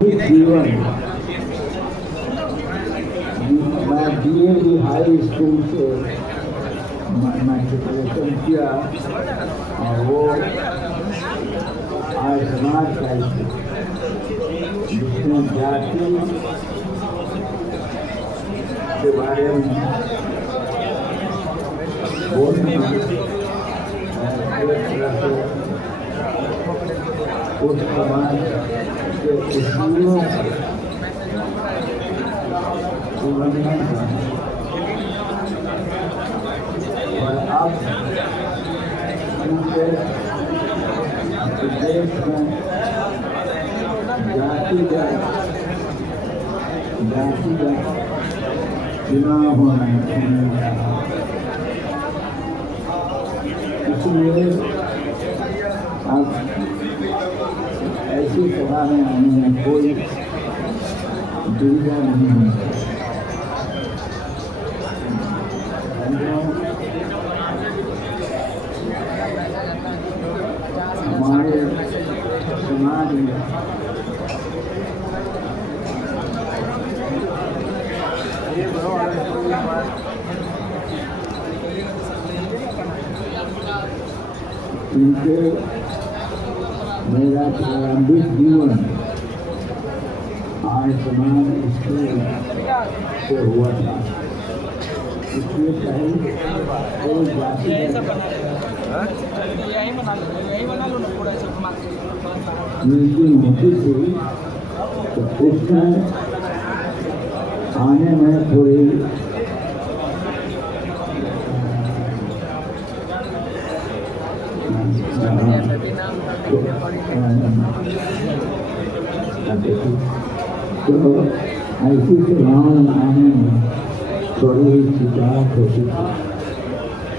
जीवन मैं DAV high school से मैट्रिकुलेशन किया और वो आज समाज का जिसमें जाति के बारे में बोलना उस समाज के इस्लामियों और अब उनके देश में जातिगत चुनाव होना इसलिए अब ऐसी सभा में आने में कोई दुविधा नहीं है। हमारे समाज में उनके मेरा प्रारंभिक जीवन आज समान स्कूल से हुआ था। इसलिए पहले कोई जाति मीटिंग होती थी तो उसमें आने में थोड़ी तो ऐसी सेवाओं आने में थोड़ी शिकायत होती थी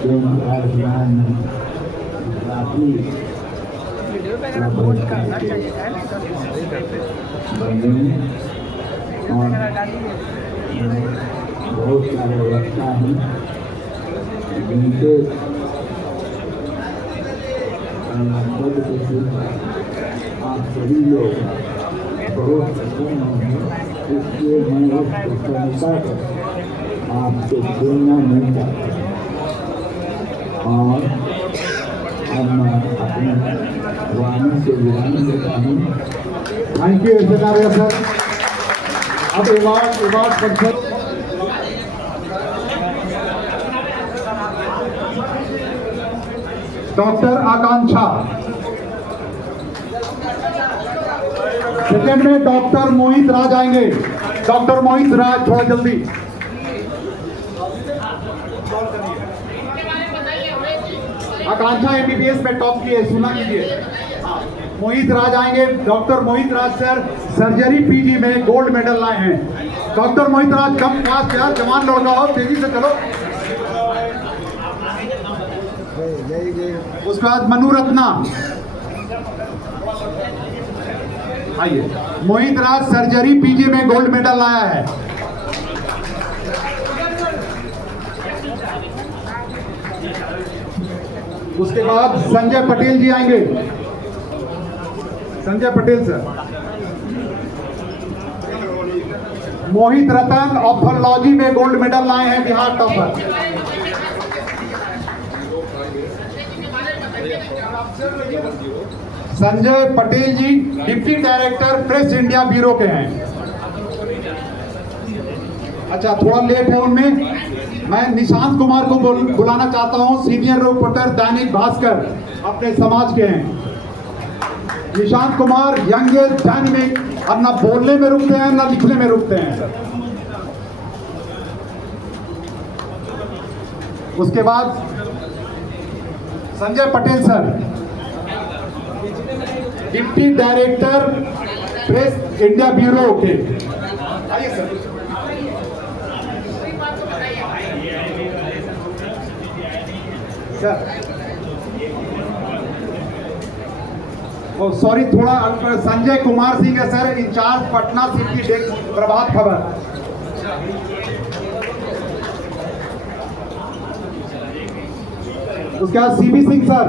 जो राजस्थान में काफी और बहुत सारे व्यवस्था हैं जिनके आप सभी लोग बहुत प्रसन्न होंगे। इसलिए मैं उस प्रसन्नता को आपसे बोलना नहीं चाहता और अब मैं अपने वाणी से विराम देता हूँ। Thank you sir. अब अवार्ड फंक्शन डॉक्टर आकांक्षा, सेकंड में डॉक्टर मोहित राज आएंगे। डॉक्टर मोहित राज थोड़ा जल्दी। आकांक्षा एमबीबीएस में टॉप किए, सुना कीजिए। मोहित राज आएंगे। डॉक्टर मोहित राज सर सर्जरी पीजी में गोल्ड मेडल लाए हैं। डॉक्टर मोहित राज कम पास यार, जवान लड़का हो, तेजी से चलो। उसके बाद मनु रत्ना आइए। मोहित राज सर्जरी पीजी में गोल्ड मेडल लाया है। उसके बाद संजय पटेल जी आएंगे। संजय पटेल सर। मोहित रतन ऑप्थोलॉजी में गोल्ड मेडल लाए हैं, Bihar topper. Sanjay Patel ji deputy director press India bureau के हैं। अच्छा, थोड़ा लेट है उनमें। मैं निशांत कुमार को बुलाना चाहता हूं, सीनियर रिपोर्टर दैनिक भास्कर, अपने समाज के हैं। Nishant Kumar young age dynamic, अब ना बोलने में रुकते हैं ना लिखने में रुकते हैं। उसके बाद Sanjay Patel sir, deputy director press India bureau के। आइए सर। सर ओ सॉरी, थोड़ा संजय कुमार सिंह है sir, in charge Patna city desk Prabhat Khabar. उसके बाद सीबी सिंह सर।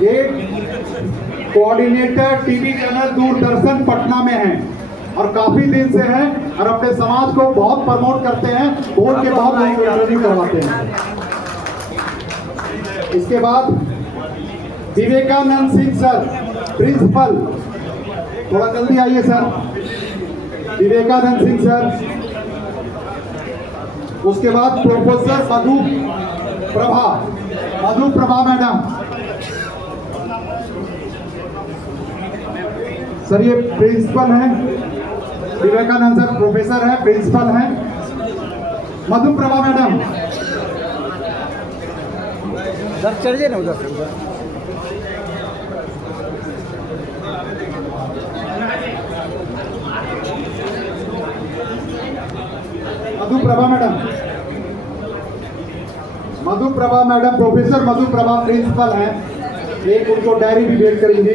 ये coordinator TV channel Doordarshan Patna में हैं और काफी दिन से हैं और अपने समाज को बहुत प्रमोट करते हैं, बोल के बहुत लोगों को इंटरव्यू करवाते हैं। इसके बाद विवेकानंद सिंह सर, प्रिंसिपल, थोड़ा जल्दी आइए सर, विवेकानंद सिंह सर। उसके बाद प्रोफेसर मधु प्रभा मैडम। सर ये प्रिंसिपल हैं, विवेकानंद सर प्रोफेसर हैं, प्रिंसिपल हैं। मधु प्रभा मैडम, उधर चल जाए ना, उधर मधु प्रभा मैडम, प्रोफेसर मधु प्रभा प्रिंसिपल हैं। एक उनको डायरी भी भेंट करेंगे।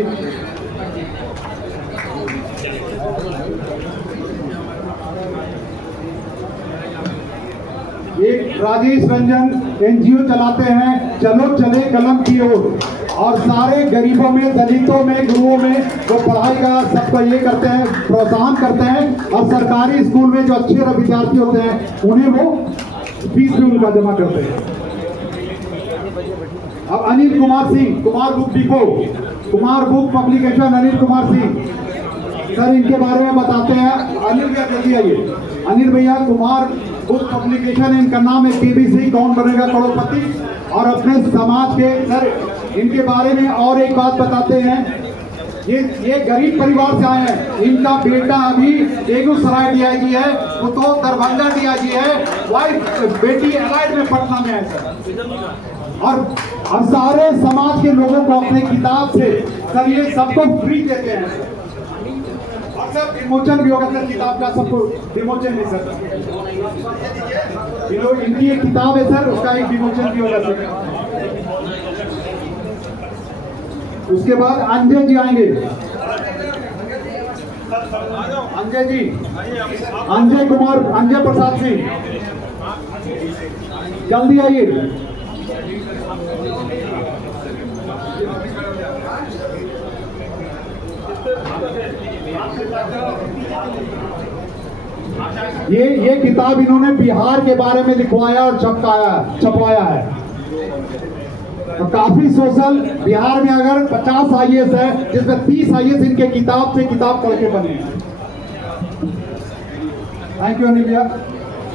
एक राजेश रंजन एनजीओ चलाते हैं, चलो चले कलम की ओर, और सारे गरीबों में, दलितों में, गुरुओं में वो पढ़ाई का सबको ये करते हैं, प्रोत्साहन करते हैं। और सरकारी स्कूल में जो अच्छे विद्यार्थी होते हैं उन्हें वो फीस भी उनका जमा करते हैं। अब Anil Kumar Singh, Kumar book depot, Kumar book publication, Anil Kumar Singh sir इनके बारे में बताते हैं। अनिल भैया जल्दी आइए। अनिल भैया कुमार बुक पब्लिकेशन, इनका नाम है केबीसी कौन बनेगा करोड़पति। और अपने समाज के सर इनके बारे में और एक बात बताते हैं, ये गरीब परिवार से आए हैं। इनका बेटा अभी बेगूसराय डीआईजी है, वो तो दरभंगा डीआईजी है, वाइफ बेटी एलाइड में पटना में है सर। और सारे समाज के लोगों को अपने किताब से सर ये सबको फ्री देते हैं सर। और सर विमोचन भी होगा सर किताब का, सबको विमोचन नहीं सर, इनकी एक किताब है सर, उसका एक विमोचन भी होगा सर। उसके बाद अंजय जी आएंगे। अंजय जी, अंजय कुमार, अंजय प्रसाद सिंह जल्दी आइए। ये किताब इन्होंने बिहार के बारे में लिखवाया और छपवाया है। तो काफी सोशल, बिहार में अगर 50 आईएएस है जिसमें 30 आईएएस इनके किताब से किताब पढ़ के बने हैं। थैंक यू अनिल भैया।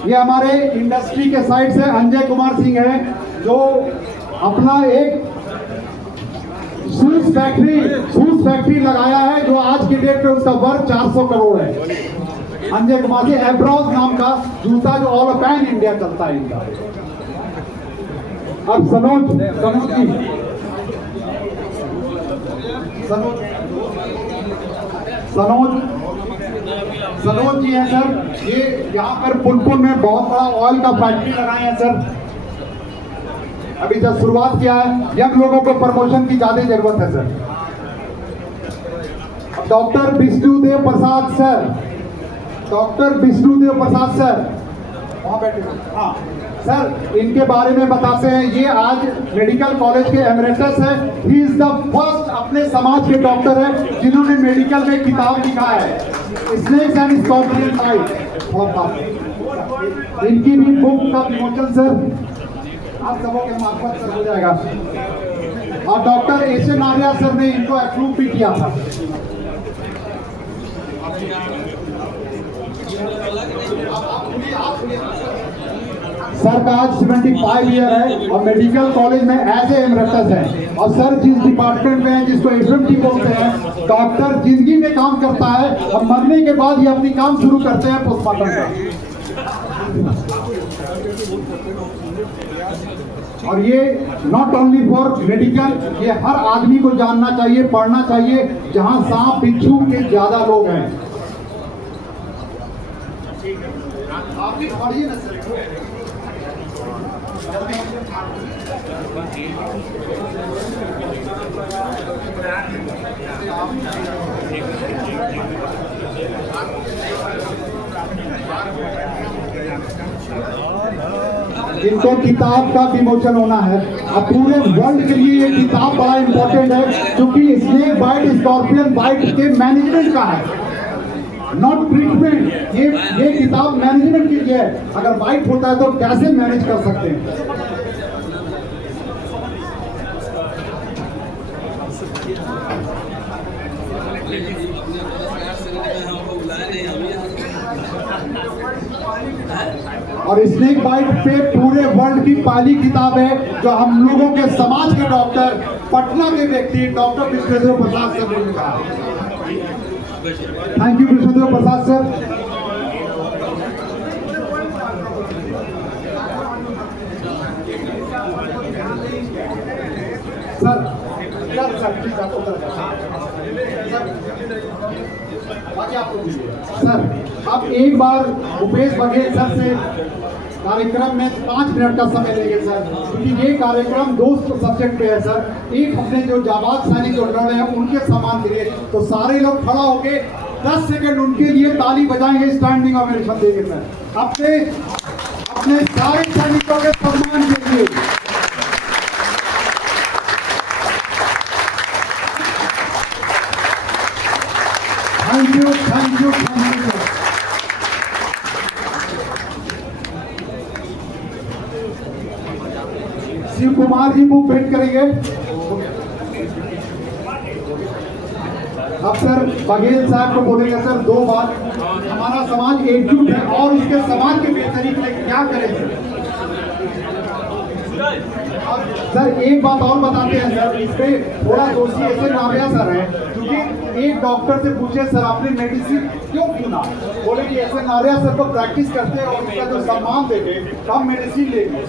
ये हमारे इंडस्ट्री के साइड से अंजय कुमार सिंह है जो अपना एक शूज फैक्ट्री लगाया है, जो आज की डेट में उसका वर्थ 400 करोड़ है। अंजय कुमार सिंह, एब्रॉज नाम का जूता जो ऑल पैन इंडिया चलता है इनका। अब सनोज जी हैं सर। ये यहाँ पर पुनपुन में बहुत बड़ा ऑयल का फैक्ट्री लगाए हैं सर। अभी जब शुरुआत किया है, यंग लोगों को प्रमोशन की ज्यादा जरूरत है sir. Doctor Vishnudeo Prasad sir, वहाँ बैठे। हाँ सर, इनके बारे में बताते हैं। ये आज मेडिकल कॉलेज के एमरेटस है। ही इज द फर्स्ट अपने समाज के डॉक्टर है जिन्होंने मेडिकल में किताब लिखा है, स्नेक्स एंड स्कॉर्पियन फाइट। इनकी भी बुक का विमोचन सर आप सबों के मार्फत सर हो जाएगा। और डॉक्टर एस.ए. नारिया सर ने इनको अप्रूव भी किया था। सर का आज 75 ईयर है और मेडिकल कॉलेज में एज ए एमरेटस है। और सर जिस डिपार्टमेंट में है, जिसको एफएमटी बोलते हैं, डॉक्टर जिंदगी में काम करता है और मरने के बाद ये अपनी काम शुरू करते हैं पोस्टमार्टम का। और ये नॉट ओनली फॉर मेडिकल, ये हर आदमी को जानना चाहिए, पढ़ना चाहिए। जहां सांप बिच्छू के ज्यादा लोग हैं, आप भी पढ़िए ना सर। इनको किताब का विमोचन होना है। अब पूरे वर्ल्ड के लिए ये किताब बड़ा इंपॉर्टेंट है, क्योंकि स्नेक बाइट स्कॉर्पियन बाइट के मैनेजमेंट का है, नॉट ट्रीटमेंट। ये किताब मैनेजमेंट के लिए है। अगर बाइट होता है तो कैसे मैनेज कर सकते हैं। और स्नेक बाइट पे पूरे वर्ल्ड की पहली किताब है जो हम लोगों के समाज के डॉक्टर, पटना के व्यक्ति डॉक्टर विष्णुदेव प्रसाद सर ने लिखा। Thank you Vishnudev Prasad sir. Sir आप एक बार भूपेश बघेल सर से कार्यक्रम में 5 मिनट का समय लेंगे सर, क्योंकि ये कार्यक्रम 2 सब्जेक्ट पे है सर। एक अपने जो जाबाज सैनिक जो लड़ रहे हैं उनके सम्मान के लिए, तो सारे लोग खड़ा होके 10 सेकंड उनके लिए ताली बजाएंगे, स्टैंडिंग ओवेशन देंगे सर अपने सारे सैनिकों के सम्मान के लिए। Thank you sir. Shiv Kumar ji मुंह पेट करेंगे। अब सर बघेल साहब को बोलेंगे सर 2 बात। हमारा समाज एकजुट है और इसके समाज के बेहतरी के लिए क्या करें सर। एक बात और बताते हैं सर, इस पे थोड़ा दोषी ऐसे नारिया सर है, क्योंकि एक डॉक्टर से पूछे सर आपने मेडिसिन क्यों चुना, बोले कि ऐसे नारिया सर को प्रैक्टिस करते हैं और इसका जो सम्मान देंगे तो हम मेडिसिन लेंगे।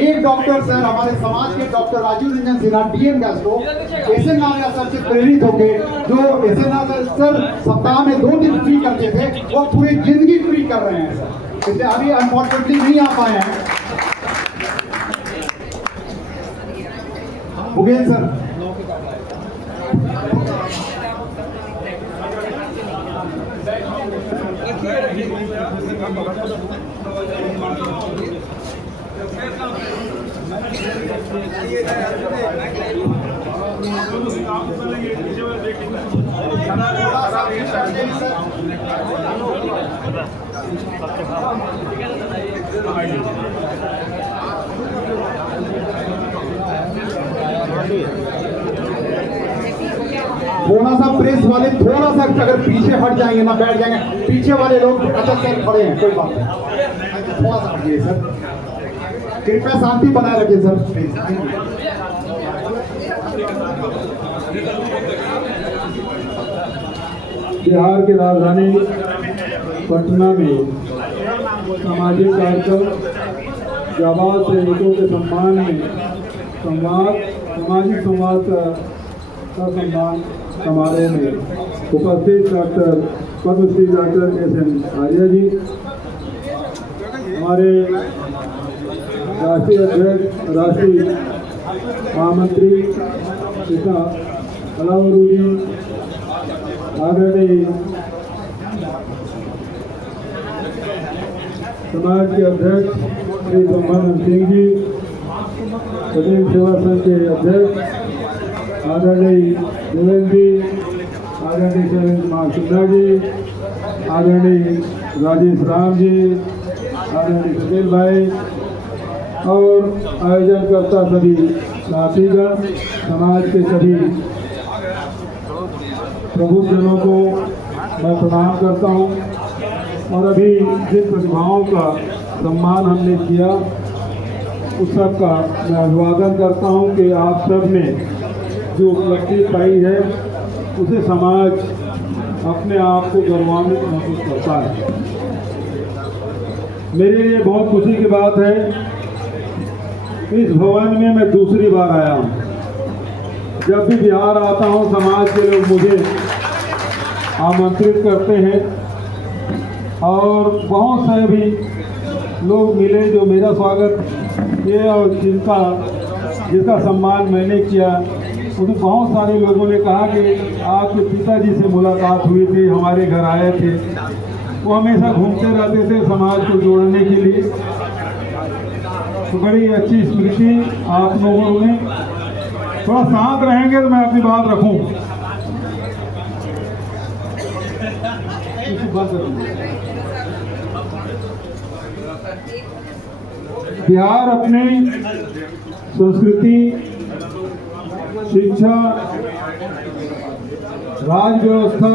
एक डॉक्टर सर हमारे समाज के doctor Rajeev Ranjan Sinha DM gastro ऐसे नारिया सर से प्रेरित हो गए, जो ऐसे नारिया सर सप्ताह में 2 दिन फ्री करते थे, वो पूरी जिंदगी फ्री कर रहे हैं सर। जैसे अभी अनफॉर्चुनेटली नहीं आ पाए हैं बुगेल सर। थोड़ा सा प्रेस वाले थोड़ा सा अगर पीछे हट जाएंगे ना, बैठ जाएंगे पीछे वाले लोग। अच्छा सर खड़े हैं, कोई बात नहीं, थोड़ा सा हटिए सर, कृपया शांति बनाए रखिए सर प्लीज। बिहार की राजधानी पटना में सामाजिक कार्यक्रम जाबाज सैनिकों के सम्मान में सामाजिक संवाद का सम्मान समारोह में उपस्थित doctor Padmashri doctor S N. Arya ji, हमारे राष्ट्रीय अध्यक्ष राष्ट्रीय महामंत्री पिता अलाउरू जी, आदरणीय समाज के अध्यक्ष श्री ब्रह्मानंद सिंह जी, प्रदेश सेवा संघ के अध्यक्ष आदरणीय देवेंद्र जी, आदरणीय सुरेश कुमार सिन्हा जी, आदरणीय राजेश राम जी, आदरणीय सतेल भाई और आयोजनकर्ता सभी साथीगण, समाज के सभी प्रबुद्धजनों को मैं प्रणाम करता हूं। और अभी जिन प्रतिभाओं का सम्मान हमने किया उस सब का मैं अभिवादन करता हूं कि आप सब ने जो उपलब्धि पाई है उसे समाज अपने आप को गौरवान्वित महसूस करता है। मेरे लिए बहुत खुशी की बात है, इस भवन में मैं दूसरी बार आया हूँ। जब भी बिहार आता हूँ समाज के लोग मुझे आमंत्रित करते हैं और बहुत से भी लोग मिले जो मेरा स्वागत किए और जिसका सम्मान मैंने किया। उसमें बहुत सारे लोगों ने कहा कि आपके पिताजी से मुलाकात हुई थी, हमारे घर आए थे। वो हमेशा घूमते रहते थे समाज को जोड़ने के लिए। तो बड़ी अच्छी स्मृति आप लोगों ने। थोड़ा शांत रहेंगे तो मैं अपनी बात रखूं। बिहार अपनी संस्कृति, शिक्षा, राज व्यवस्था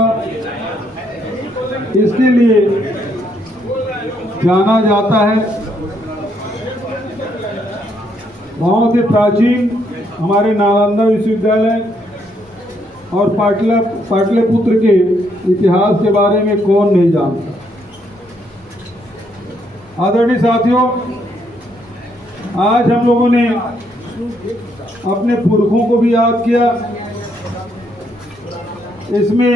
इसके लिए जाना जाता है। बहुत ही प्राचीन हमारे नालंदा विश्वविद्यालय और पाटलिपुत्र के इतिहास के बारे में कौन नहीं जानता। आदरणीय साथियों, आज हम लोगों ने अपने पुरखों को भी याद किया। इसमें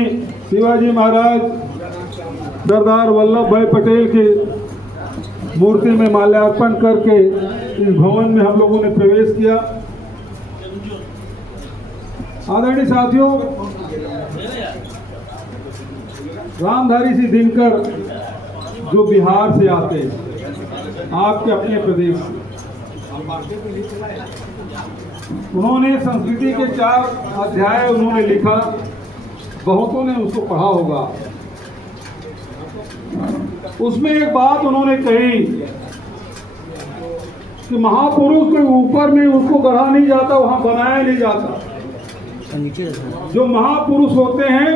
शिवाजी महाराज सरदार वल्लभ भाई पटेल के मूर्ति में माल्यार्पण करके इस भवन में हम लोगों ने प्रवेश किया। आदरणीय साथियों, रामधारी सिंह दिनकर जो बिहार से आते हैं, आपके अपने प्रदेश से, उन्होंने संस्कृति के 4 अध्याय उन्होंने लिखा। बहुतों ने उसको पढ़ा होगा। उसमें एक बात उन्होंने कही कि महापुरुष के ऊपर में उसको गढ़ा नहीं जाता, वहां बनाया नहीं जाता। जो महापुरुष होते हैं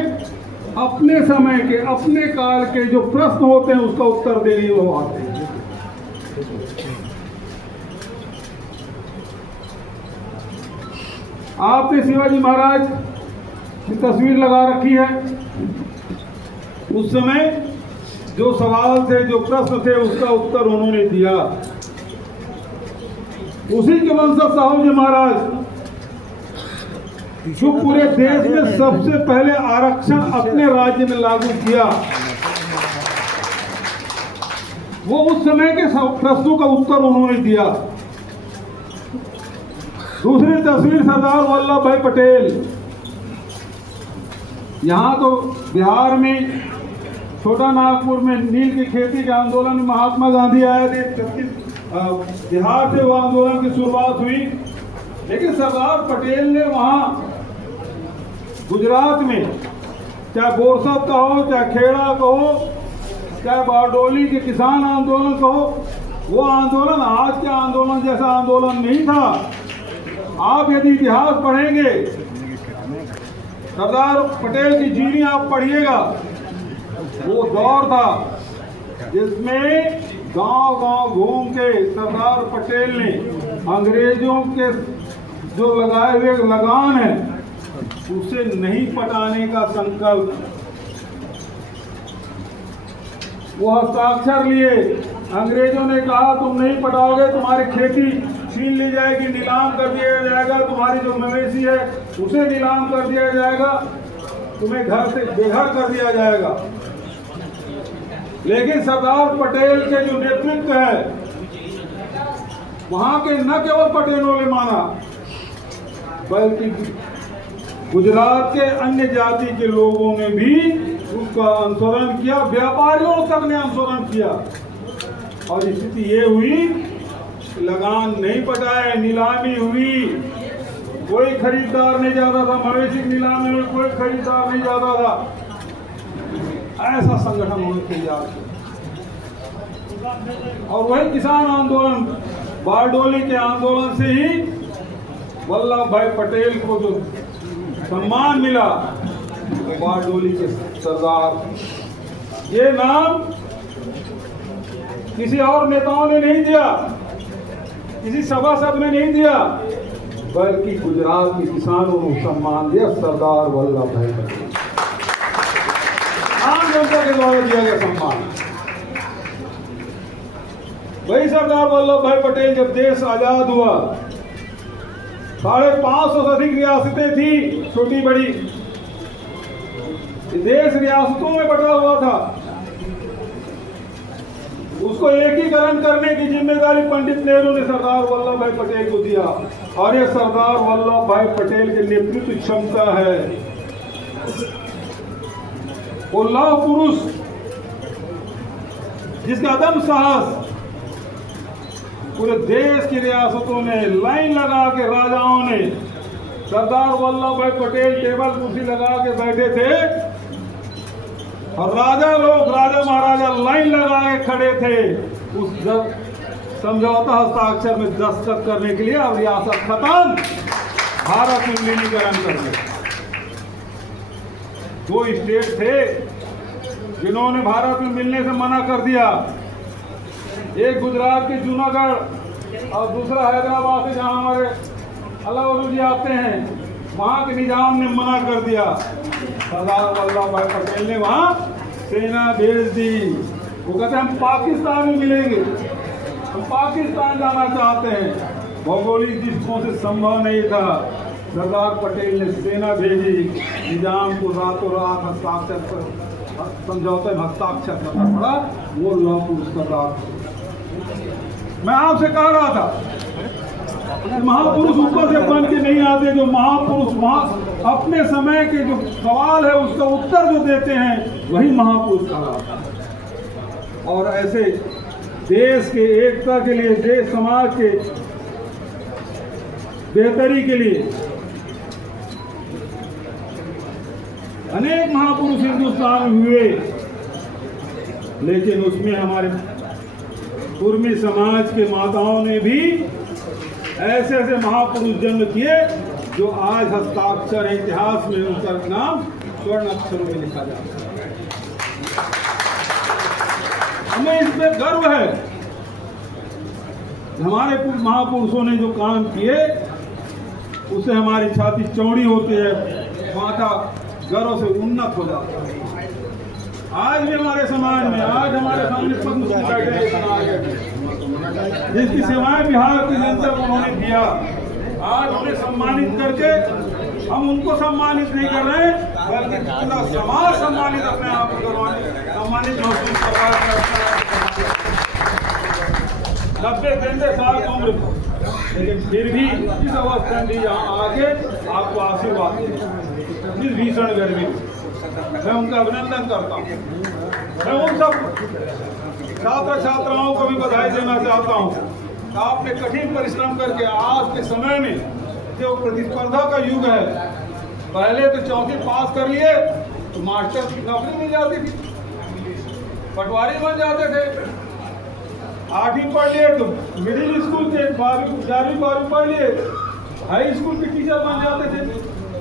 अपने समय के, अपने काल के जो प्रश्न होते हैं उसका उत्तर देने वो आते हैं। आपने शिवाजी महाराज की तस्वीर लगा रखी है। उस समय जो सवाल थे, जो प्रश्न थे, उसका उत्तर उन्होंने दिया। उसी के वंशज साहू जी महाराज जो पूरे देश में सबसे पहले आरक्षण अपने राज्य में लागू किया, वो उस समय के प्रश्नों का उत्तर उन्होंने दिया। दूसरी तस्वीर सरदार वल्लभ भाई पटेल। यहाँ तो बिहार में छोटा नागपुर में नील की खेती के आंदोलन में महात्मा गांधी आए थे। बिहार से वो आंदोलन की शुरुआत हुई, लेकिन सरदार पटेल ने वहाँ गुजरात में, चाहे बोरसद का हो, चाहे खेड़ा का हो, चाहे बारडोली के किसान आंदोलन का हो, वो आंदोलन आज के आंदोलन जैसा आंदोलन नहीं था। आप यदि इतिहास पढ़ेंगे, सरदार पटेल की जीवनी आप पढ़िएगा, वो दौर था जिसमें गांव-गांव घूम के सरदार पटेल ने अंग्रेजों के जो लगाए हुए लगान है उसे नहीं पटाने का संकल्प, वो हस्ताक्षर लिए। अंग्रेजों ने कहा तुम नहीं पटाओगे, तुम्हारी खेती छीन ली जाएगी, नीलाम कर दिया जाएगा, तुम्हारी जो मवेशी है उसे नीलाम कर दिया जाएगा, तुम्हें घर से बेघर कर दिया जाएगा। लेकिन सरदार पटेल के जो नेतृत्व है, वहां के न केवल पटेलों ने माना, बल्कि गुजरात के अन्य जाति के लोगों ने भी उसका अनुसरण किया, व्यापारियों तक ने अनुसरण किया। और स्थिति ये हुई, लगान नहीं पटाए, नीलामी हुई, कोई खरीदार नहीं जाता था, मवेशी नीलामी में कोई खरीदार नहीं जाता था। ऐसा संगठन होने तैयार किया। और वही किसान आंदोलन, बारडोली के आंदोलन से ही वल्लभ भाई पटेल को जो सम्मान मिला, बारडोली के सरदार, ये नाम किसी और नेताओं ने नहीं दिया, किसी सभासद ने नहीं दिया, बल्कि गुजरात के किसानों ने सम्मान दिया, सरदार वल्लभ भाई पटेल। आम जनता के द्वारा दिया गया सम्मान। वही सरदार वल्लभ भाई पटेल जब देश आजाद हुआ, 550 से अधिक रियासतें थी, छोटी बड़ी। देश रियासतों में बटा हुआ था। उसको एकीकरण करने की जिम्मेदारी पंडित नेहरू ने सरदार वल्लभ भाई पटेल को दिया। और ये सरदार वल्लभ भाई पटेल के नेतृत्व क्षमता है। वो लौह पुरुष जिसका दम साहस पूरे देश की रियासतों ने लाइन लगा के, राजाओं ने, सरदार वल्लभ भाई पटेल टेबल कुर्सी लगा के बैठे थे और राजा महाराजा लाइन लगा के खड़े थे उस समझौता हस्ताक्षर में दस्तखत करने के लिए। अब रियासत खत्म, भारत में विलीनीकरण करने। 2 स्टेट थे जिन्होंने भारत में मिलने से मना कर दिया, एक गुजरात के जूनागढ़ और दूसरा हैदराबाद से जहाँ हमारे अलाउद्दीन जी आते हैं, वहाँ के निजाम ने मना कर दिया। सरदार वल्लभ भाई पटेल ने वहाँ सेना भेज दी। वो कहते हम पाकिस्तान में मिलेंगे, हम पाकिस्तान जाना चाहते हैं। भौगोलिक दृष्टिकोण से संभव नहीं था। सरदार पटेल ने सेना भेजी, निजाम को रातों रात हस्ताक्षर पर समझौते में हस्ताक्षर करना पड़ा। वो लौह पुरुष सरदार। मैं आपसे कह रहा था महापुरुष ऊपर से बन के नहीं आते। जो महापुरुष अपने समय के जो सवाल है उसका उत्तर जो देते हैं वही महापुरुष कहलाता है। और ऐसे देश के एकता के लिए, देश समाज के बेहतरी के लिए अनेक महापुरुष हिंदुस्तान में हुए, लेकिन उसमें हमारे कुर्मी समाज के माताओं ने भी ऐसे ऐसे महापुरुष जन्म किए जो आज हस्ताक्षर इतिहास में उनका नाम स्वर्ण अक्षरों में लिखा जाता है। हमें इसमें गर्व है। हमारे महापुरुषों ने जो काम किए उससे हमारी छाती चौड़ी होती है, माथा गर्व से उन्नत हो जाता है। आज भी हमारे समाज में, आज हमारे सामने पद्म बैठे समाज है जिसकी सेवाएं बिहार की जनता को उन्होंने दिया, आज उन्हें सम्मानित करके हम उनको सम्मानित नहीं कर रहे हैं, बल्कि पूरा समाज सम्मानित अपने आप को सम्मानित महसूस कर रहा है। 90-93 साल की उम्र, लेकिन फिर भी इस अवस्था में यहाँ आके आपको आशीर्वाद इस भीषण गर्मी में मैं उनका अभिनंदन करता हूँ। मैं उन सब छात्र छात्राओं को भी बधाई देना चाहता हूँ। आपने कठिन परिश्रम करके आज के समय में जो प्रतिस्पर्धा का युग है, पहले तो 4वीं पास कर लिए तो मास्टर की नौकरी मिल जाती थी, पटवारी बन जाते थे। 8वीं पढ़ लिए तो मिडिल स्कूल के 11वीं 12वीं पढ़ लिए, हाई स्कूल के टीचर बन जाते थे।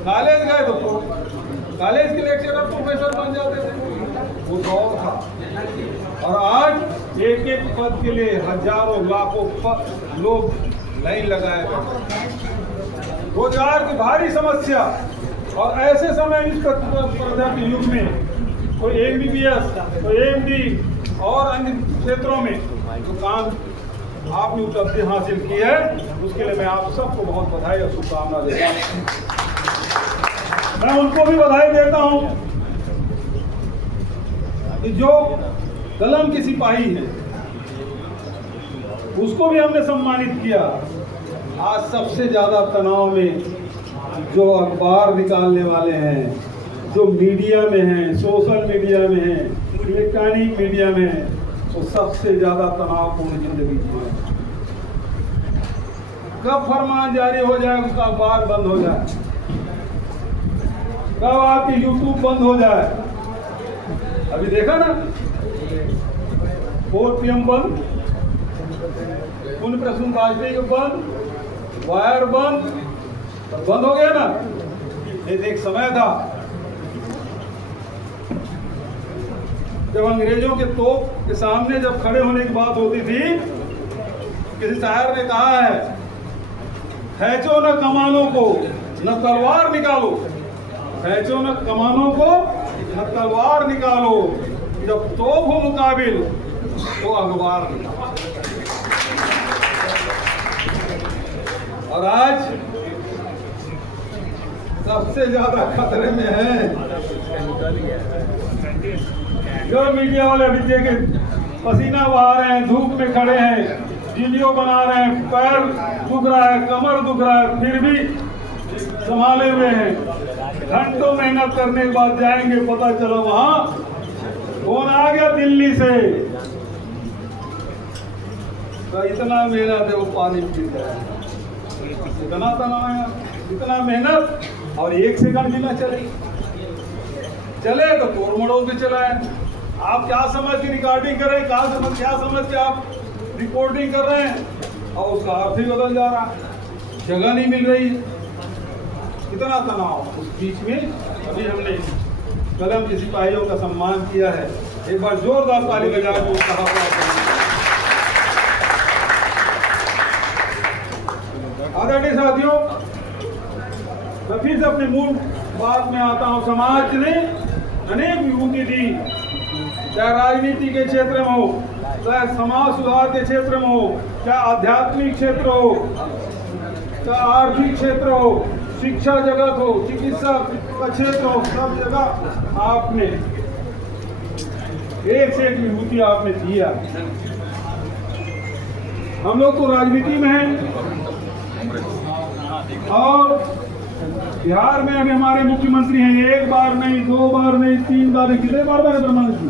कॉलेज गए तो कॉलेज के लेक्चरर प्रोफेसर बन जाते थे। वो दौर था। और आज एक एक पद के लिए हजारों लाखों लोग लाइन लगाए गए। रोजगार की भारी समस्या, और ऐसे समय इस प्रतिस्पर्धा के युग में कोई MBBS, कोई MD और अन्य क्षेत्रों में जो काम आपने उपलब्धि हासिल की है, उसके लिए मैं आप सबको बहुत बधाई और शुभकामना देता हूँ। मैं उनको भी बधाई देता हूँ कि जो कलम की सिपाही है उसको भी हमने सम्मानित किया। आज सबसे ज्यादा तनाव में जो अखबार निकालने वाले हैं, जो मीडिया में हैं, सोशल मीडिया में हैं, इलेक्ट्रॉनिक मीडिया में हैं, वो सबसे ज्यादा तनावपूर्ण जिंदगी है। कब फरमान जारी हो जाए, उसका अखबार बंद हो जाए, कब आपकी यूट्यूब बंद हो जाए। अभी देखा ना, 4 PM बंद, पुण्य प्रसून राजनीति बंद, वायर बंद हो गया ना। ये एक समय था जब अंग्रेजों के तोप के सामने जब खड़े होने की बात होती थी, किसी शायर ने कहा है, खींचो न कमानों को न तलवार निकालो, खींचो न कमानों को न तलवार निकालो, जब तोप हो मुकाबिल तो अखबार निकालो। और आज सबसे ज्यादा खतरे में है जो मीडिया वाले अभी देखे, पसीना बहा रहे हैं, धूप में खड़े हैं, वीडियो बना रहे हैं, पैर दुख रहा है, कमर दुख रहा है, फिर भी संभाले हुए हैं। घंटों मेहनत करने के बाद जाएंगे, पता चला वहां फोन आ गया दिल्ली से तो इतना मेहनत है वो पानी पी जाए, इतना तनाव है, इतना मेहनत और 1 सेकंड भी ना चले तो तोड़ मड़ोड़ के चलाए। आप क्या समझ के रिकॉर्डिंग कर रहे हैं, क्या समझ के आप रिपोर्टिंग कर रहे हैं, और उसका अर्थ ही बदल जा रहा है, जगह नहीं मिल रही, कितना तनाव। उस बीच में अभी हमने कलम के सिपाहियों का सम्मान किया है, एक बार जोरदार ताली बजा के आदरणीय साथियों, मैं फिर से अपने मूल बात में आता हूं। समाज ने अनेक विभूति दी, चाहे राजनीति के क्षेत्र में हो, चाहे समाज सुधार के क्षेत्र में हो, चाहे आध्यात्मिक क्षेत्र हो, चाहे आर्थिक क्षेत्र हो, शिक्षा जगत हो, चिकित्सा का क्षेत्र हो, सब जगह आपने एक से एक विभूति आपने दिया। हम लोग तो राजनीति में हैं और बिहार में अभी हमारे मुख्यमंत्री हैं, 1 बार नहीं, 2 बार नहीं, 3 बार नहीं, कितने बार बने प्रधानमंत्री?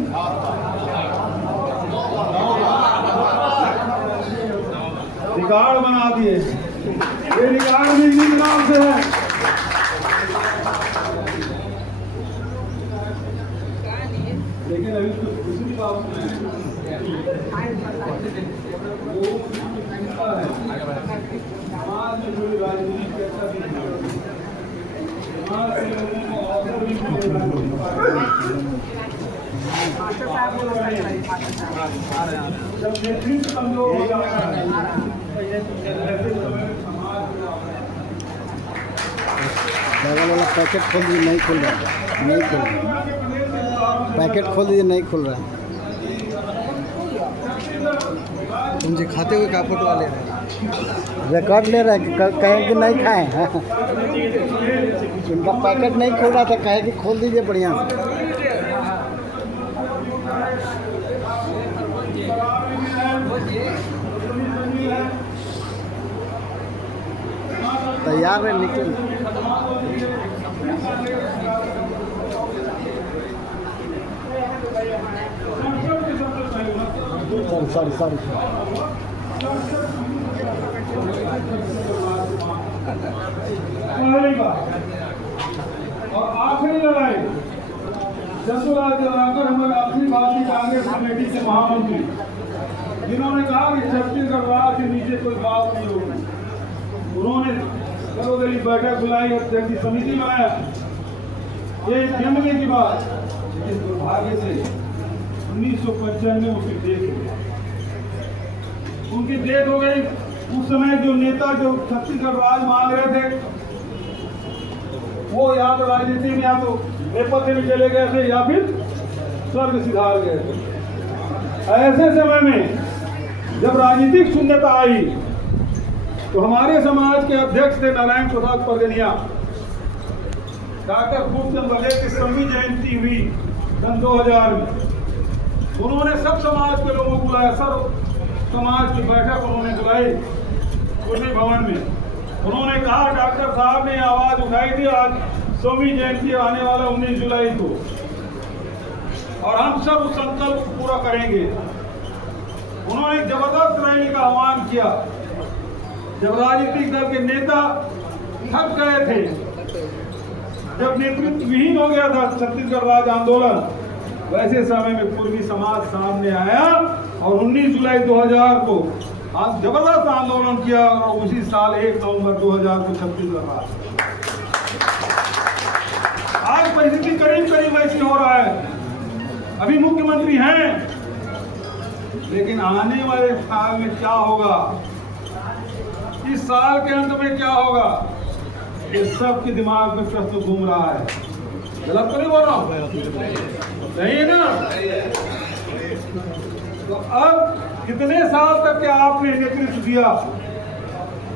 रिकॉर्ड बना दिए, ये रिकॉर्ड भी इन्हीं नाम से है। लेकिन अभी तो दूसरी बात समाज में जुड़ी राजनीति कैसा भी समाज के लोगों को अवसर भी जब नेतृत्व कमजोर हो जाता है, ऐसे समय में समाज वाला पैकेट खोल दीजिए, नहीं खुल रहा है, नहीं खुल रहा, पैकेट खोल दीजिए, नहीं खुल रहा है। मुझे खाते हुए क्या फोटो ले रहे हैं, रिकॉर्ड ले रहा है, कहें कि नहीं खाएं हैं। इनका पैकेट नहीं खोल रहा था, कहे कि खोल दीजिए बढ़िया से। तैयार है, निकल सॉरी और आखिरी लड़ाई जसुराज जलाकर हमारे आखिरी भारतीय कांग्रेस कमेटी से महामंत्री, जिन्होंने कहा कि छत्तीसगढ़ राज्य के नीचे कोई बात नहीं होगी, उन्होंने सर्वदलीय बैठक बुलाई, अध्यक्ष की समिति बनाया। ये जमने की बात, लेकिन दुर्भाग्य से 1995 में उसकी डेथ हो गई, उनकी डेथ हो गई। उस समय जो नेता जो छत्तीसगढ़ राज मांग रहे थे, वो या तो राजनीति में या तो नेपथ्य में चले गए थे या फिर स्वर्ग सिधार गए थे। ऐसे समय में जब राजनीतिक शून्यता आई तो हमारे समाज के अध्यक्ष थे नारायण प्रसाद परगनिया, डॉक्टर खूबचंद बघेल की 100वीं जयंती हुई सन 2000 में। उन्होंने सब समाज के लोगों को बुलाया, सब समाज की बैठक उन्होंने बुलाई उसी भवन में। उन्होंने कहा डॉक्टर साहब ने आवाज उठाई थी, आज 100वीं जयंती आने वाला 19 जुलाई को, और हम सब उस संकल्प को पूरा करेंगे। उन्होंने जबरदस्त रैली का आह्वान किया। जब राजनीतिक दल के नेता थक गए थे, जब नेतृत्व विहीन हो गया था छत्तीसगढ़ राज्य आंदोलन, वैसे समय में पूर्वी समाज सामने आया और 19 जुलाई 2000 को जबरदस्त आंदोलन किया और उसी साल 1 नवंबर 2000 को छत्तीसगढ़ राज्य। आज परिस्थिति करीब करीब ऐसी हो रहा है। अभी मुख्यमंत्री हैं, लेकिन आने वाले साल में क्या होगा, इस साल के अंत में क्या होगा, ये सबके दिमाग में प्रश्न घूम रहा है। गलत तो नहीं बोल रहा हूं? नहीं है ना? तो अब कितने साल तक के आपने नेतृत्व दिया,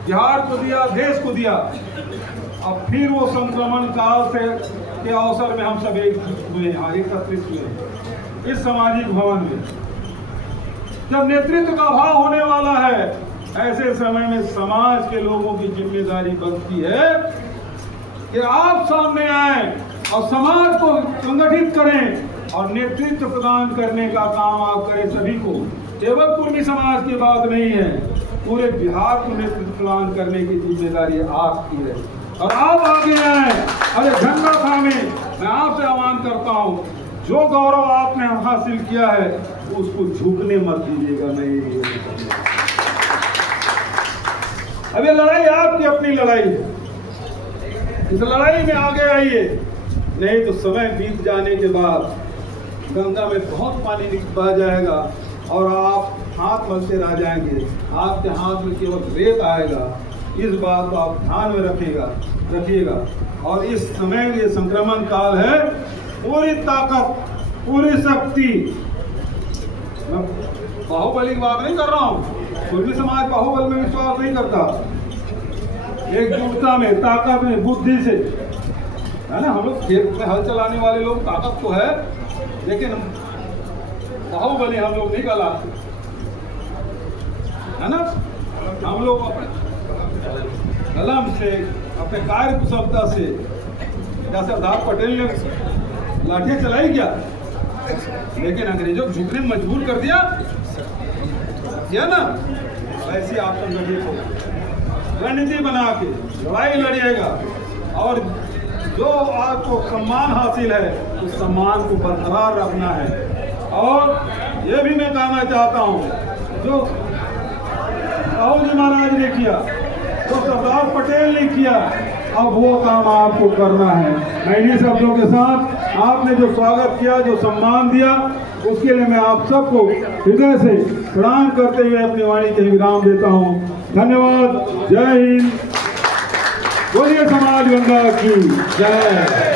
बिहार को दिया, देश को दिया। अब फिर वो संक्रमण काल से के अवसर में हम सब एकत्रित हुए इस सामाजिक भवन में। जब नेतृत्व का अभाव होने वाला है, ऐसे समय में समाज के लोगों की जिम्मेदारी बनती है कि आप सामने आए और समाज को संगठित करें और नेतृत्व प्रदान करने का काम आप करें सभी को। केवल कुर्मी समाज की बात नहीं है, पूरे बिहार को नेतृत्व प्रदान करने की जिम्मेदारी आपकी है और आप आगे आए। अरे झंडा थामे मैं आपसे आह्वान करता हूँ, जो गौरव आपने हासिल किया है उसको झुकने मत दीजिएगा। नहीं, अब ये लड़ाई आपकी अपनी लड़ाई है, इस लड़ाई में आगे आइए, नहीं तो समय बीत जाने के बाद गंगा में बहुत पानी बह जाएगा और आप हाथ मलते रह जाएंगे, आपके हाथ में केवल रेत आएगा। इस बात को आप ध्यान में रखिएगा। और इस समय ये संक्रमण काल है, पूरी ताकत, पूरी शक्ति, मैं बाहुबली की बात नहीं कर रहा हूँ, कुर्मी समाज बाहुबल में विश्वास नहीं करता, एकजुटता में, ताकत में, बुद्धि से, है ना। हम लोग खेत में हल चलाने वाले लोग, ताकत तो है, लेकिन बाहुबली हम लोग नहीं कहलाते, है ना। हम लोग अपने कलम से, अपने कार्य कुशलता से, क्या सरदार पटेल ने लाठियां चलाई क्या, लेकिन अंग्रेजों को झुकने में मजबूर कर दिया ना। वैसे आप संगठित हो, रणनीति बना के लड़ाई लड़िएगा और जो आपको सम्मान हासिल है उस सम्मान को बरकरार रखना है। और ये भी मैं कहना चाहता हूँ, जो राहुल जी महाराज ने किया, जो सरदार पटेल ने किया, अब वो काम आपको करना है। मैं इन्हीं शब्दों के साथ आपने जो स्वागत किया, जो सम्मान दिया, उसके लिए मैं आप सबको हृदय से प्रणाम करते हुए अपनी वाणी के विराम देता हूँ। धन्यवाद। जय हिंद। बोलिए समाज गंगा की जय।